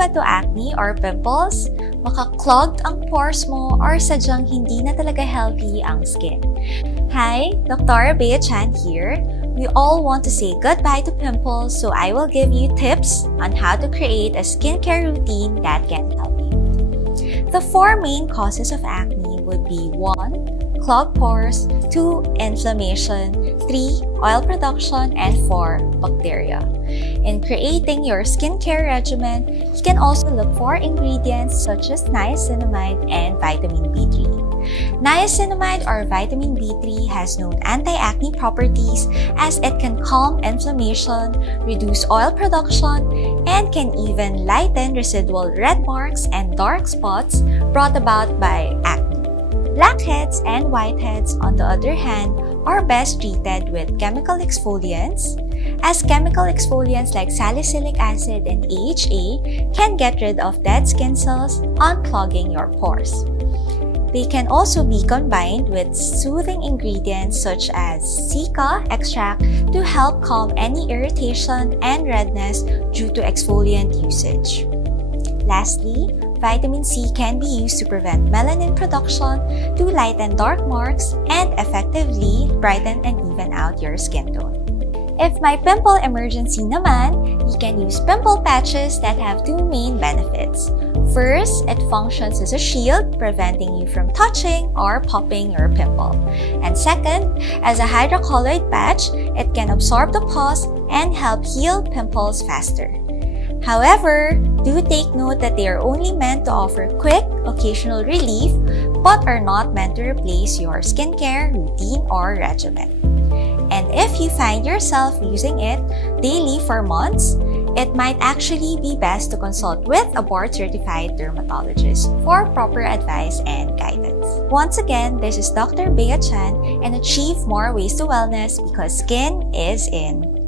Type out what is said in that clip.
ba to acne or pimples? Maka-clogged ang pores mo or sadyang hindi na talaga healthy ang skin? Hi, Dr. Bea Chan here. We all want to say goodbye to pimples, so I will give you tips on how to create a skincare routine that can help you. The 4 main causes of acne would be 1. Clogged pores, 2. Inflammation, 3. Oil production, and 4. Bacteria. In creating your skincare regimen, you can also look for ingredients such as niacinamide and vitamin B3. Niacinamide or vitamin B3 has known anti-acne properties as it can calm inflammation, reduce oil production, and can even lighten residual red marks and dark spots brought about by acne. Blackheads and whiteheads, on the other hand, are best treated with chemical exfoliants, as chemical exfoliants like salicylic acid and AHA can get rid of dead skin cells, unclogging your pores. They can also be combined with soothing ingredients such as cica extract to help calm any irritation and redness due to exfoliant usage. Lastly, vitamin C can be used to prevent melanin production, to lighten dark marks, and effectively brighten and even out your skin tone. If may pimple emergency naman, you can use pimple patches that have 2 main benefits. First, it functions as a shield, preventing you from touching or popping your pimple. And second, as a hydrocolloid patch, it can absorb the pus and help heal pimples faster. However, do take note that they are only meant to offer quick, occasional relief, but are not meant to replace your skincare routine or regimen. And if you find yourself using it daily for months, it might actually be best to consult with a board-certified dermatologist for proper advice and guidance. Once again, this is Dr. Bea Chan, and achieve more ways to wellness because skin is in.